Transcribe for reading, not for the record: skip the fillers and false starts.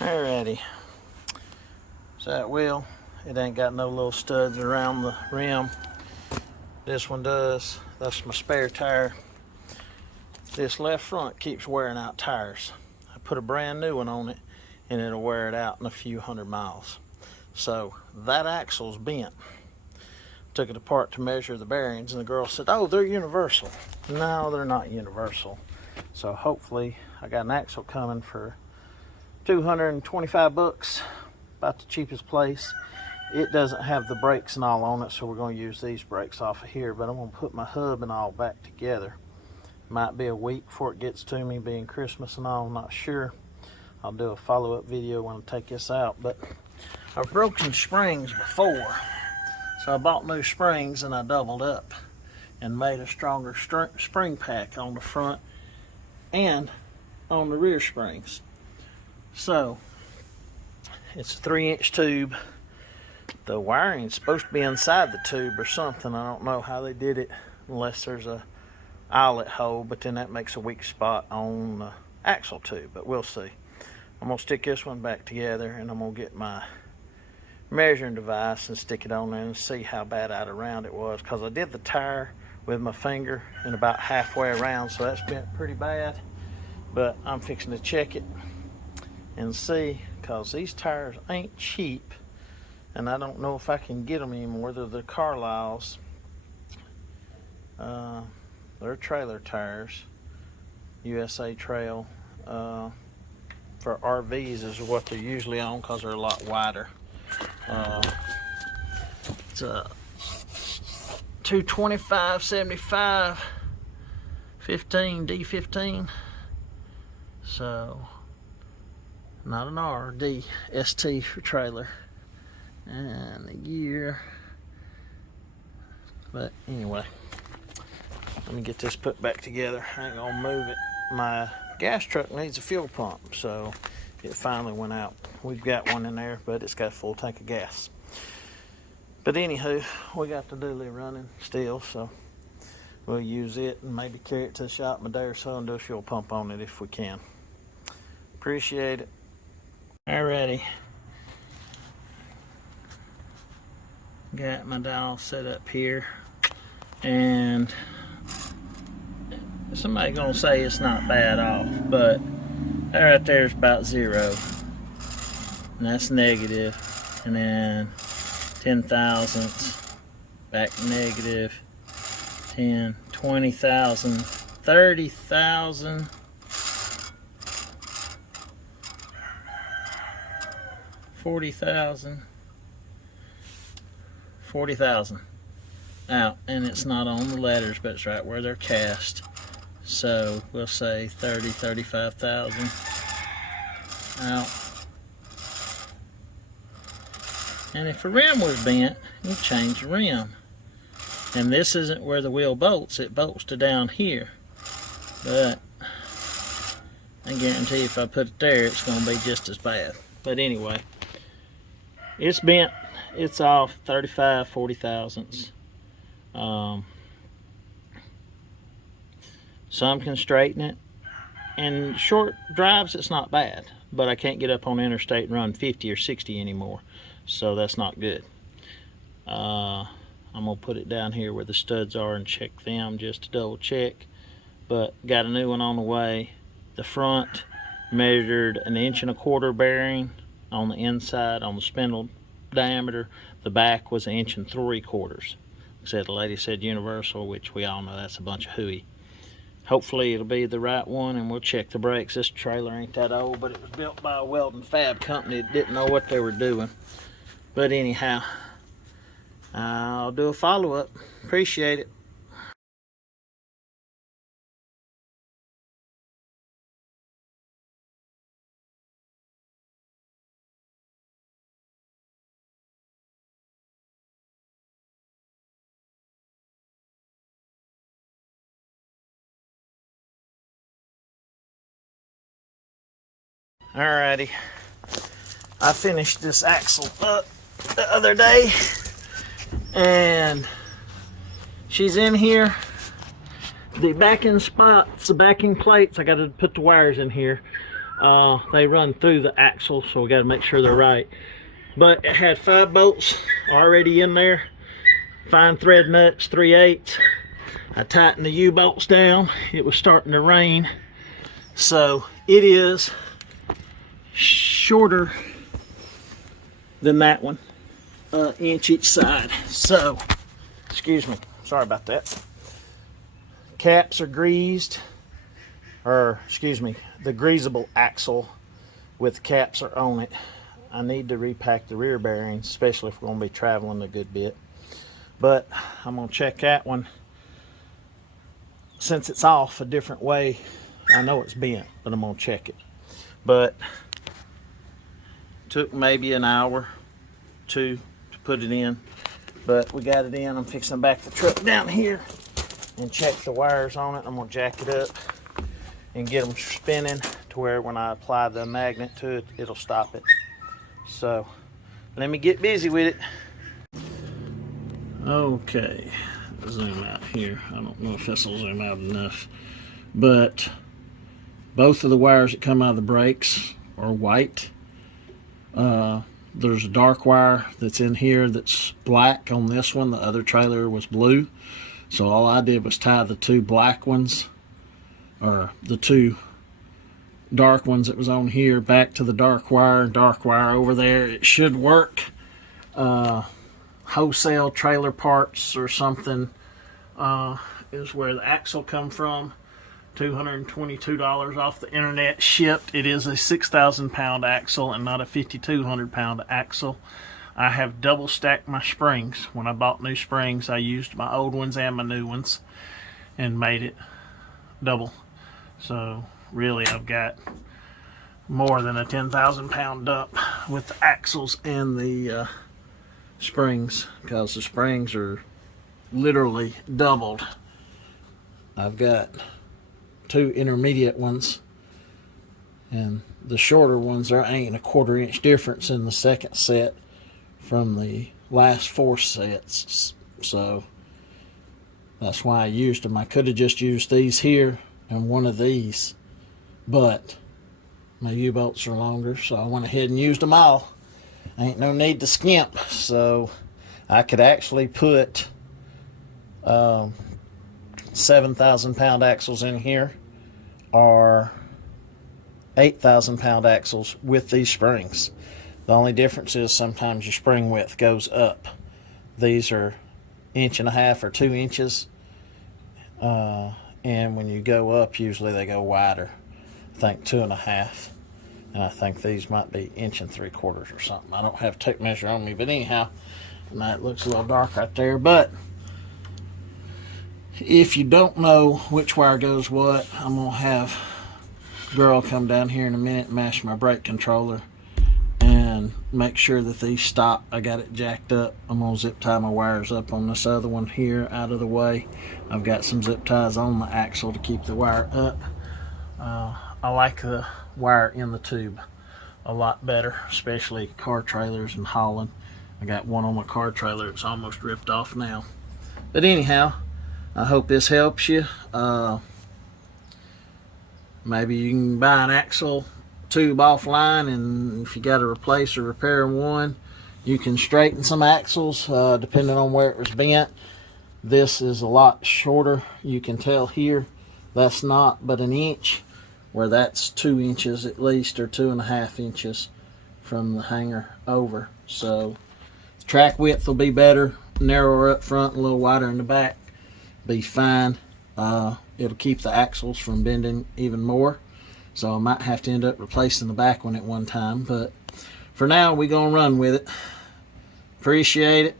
Alrighty, so that wheel, it ain't got no little studs around the rim. This one does. That's my spare tire. This left front keeps wearing out tires. I put a brand new one on it and it'll wear it out in a few hundred miles. So that axle's bent. Took it apart to measure the bearings and the girl said, oh, they're universal. No, they're not universal. So hopefully I got an axle coming for 225 bucks, about the cheapest place. It doesn't have the brakes and all on it, so we're going to use these brakes off of here, but I'm going to put my hub and all back together. Might be a week before it gets to me, being Christmas and all, I'm not sure. I'll do a follow-up video when I take this out, but I've broken springs before, so I bought new springs and I doubled up and made a stronger spring pack on the front and on the rear springs. So it's a 3-inch tube. The wiring's supposed to be inside the tube or something. I don't know how they did it unless there's a eyelet hole, but then that makes a weak spot on the axle tube, but we'll see. I'm gonna stick this one back together and I'm gonna get my measuring device and stick it on there and see how bad out around it was, because I did the tire with my finger and about halfway around, so that's bent pretty bad. But I'm fixing to check it and see, because these tires ain't cheap and I don't know if I can get them anymore. They're the Carlisle's. They're trailer tires, USA Trail. For RVs is what they're usually on, because they're a lot wider. It's a 225/75 15 D15. So not an R, D, ST for trailer. And the gear. But anyway, let me get this put back together. I ain't gonna move it. My gas truck needs a fuel pump, so it finally went out. We've got one in there, but it's got a full tank of gas. But anywho, we got the dually running still, so we'll use it and maybe carry it to the shop in a day or so and do a fuel pump on it if we can. Appreciate it. Alrighty. Got my dial set up here, and somebody gonna say it's not bad off, but that right there is about 0, and that's negative, and then 10 thousandths back negative, 10, 20,000, 30,000, 40,000, 40,000 out, and it's not on the letters, but it's right where they're cast. So we'll say 30, 35,000 out. And if the rim was bent, you change the rim. And this isn't where the wheel bolts, it bolts to down here. But I guarantee if I put it there, it's gonna be just as bad. But anyway, it's bent, it's off 35, 40 thousandths. Some can straighten it. And short drives, it's not bad, but I can't get up on the interstate and run 50 or 60 anymore, so that's not good. I'm gonna put it down here where the studs are and check them just to double check. But got a new one on the way. The front measured 1.25 inch bearing on the inside on the spindle diameter. The back was 1.75 inches. Said the lady said universal, which we all know that's a bunch of hooey. Hopefully it'll be the right one, and we'll check the brakes. This trailer ain't that old, but it was built by a welding fab company that didn't know what they were doing. But anyhow, I'll do a follow-up. Appreciate it. Alrighty, I finished this axle up the other day, and she's in here. The backing spots, the backing plates, I got to put the wires in here. They run through the axle, so we got to make sure they're right. But it had 5 bolts already in there, fine thread nuts, 3/8. I tightened the U-bolts down. It was starting to rain, so it is shorter than that one, inch each side. So, excuse me, sorry about that. Caps are greased, or excuse me, the greasable axle with caps are on it. I need to repack the rear bearings, especially if we're going to be traveling a good bit. But I'm going to check that one. Since it's off a different way, I know it's bent, but I'm going to check it. But took maybe an hour, 2 to put it in. But we got it in. I'm fixing to back the truck down here and check the wires on it. I'm going to jack it up and get them spinning to where when I apply the magnet to it, it'll stop it. So let me get busy with it. Okay, zoom out here. I don't know if this will zoom out enough, but both of the wires that come out of the brakes are white. There's a dark wire that's in here that's black on this one. The other trailer was blue. So all I did was tie the 2 black ones, or the 2 dark ones that was on here, back to the dark wire over there. It should work. Wholesale trailer parts or something is where the axle come from. $222 off the internet, shipped. It is a 6,000 pound axle and not a 5,200 pound axle. I have double stacked my springs. When I bought new springs, I used my old ones and my new ones and made it double. So really I've got more than a 10,000 pound dump with the axles and the springs, because the springs are literally doubled. I've got 2 intermediate ones, and the shorter ones, there ain't a 1/4 inch difference in the second set from the last 4 sets. So that's why I used them. I could have just used these here and one of these, but my U-bolts are longer, so I went ahead and used them all. Ain't no need to skimp. So I could actually put 7,000 pound axles in here, or 8,000 pound axles with these springs. The only difference is sometimes your spring width goes up. These are 1.5 or 2 inches, and when you go up, usually they go wider. I think 2.5, and I think these might be 1 3/4 or something. I don't have a tape measure on me, but anyhow, now it looks a little dark right there. But if you don't know which wire goes what, I'm gonna have a girl come down here in a minute and mash my brake controller and make sure that these stop. I got it jacked up. I'm gonna zip tie my wires up on this other one here out of the way. I've got some zip ties on the axle to keep the wire up. I like the wire in the tube a lot better, especially car trailers and hauling. I got one on my car trailer. It's almost ripped off now. But anyhow, I hope this helps you. Maybe you can buy an axle tube offline, and if you got to replace or repair one, you can straighten some axles depending on where it was bent. This is a lot shorter. You can tell here that's not but an inch, where that's 2 inches at least, or 2.5 inches from the hanger over. So the track width will be better, narrower up front, a little wider in the back. Be fine. It'll keep the axles from bending even more, so I might have to end up replacing the back one at one time, but for now we're gonna run with it. Appreciate it.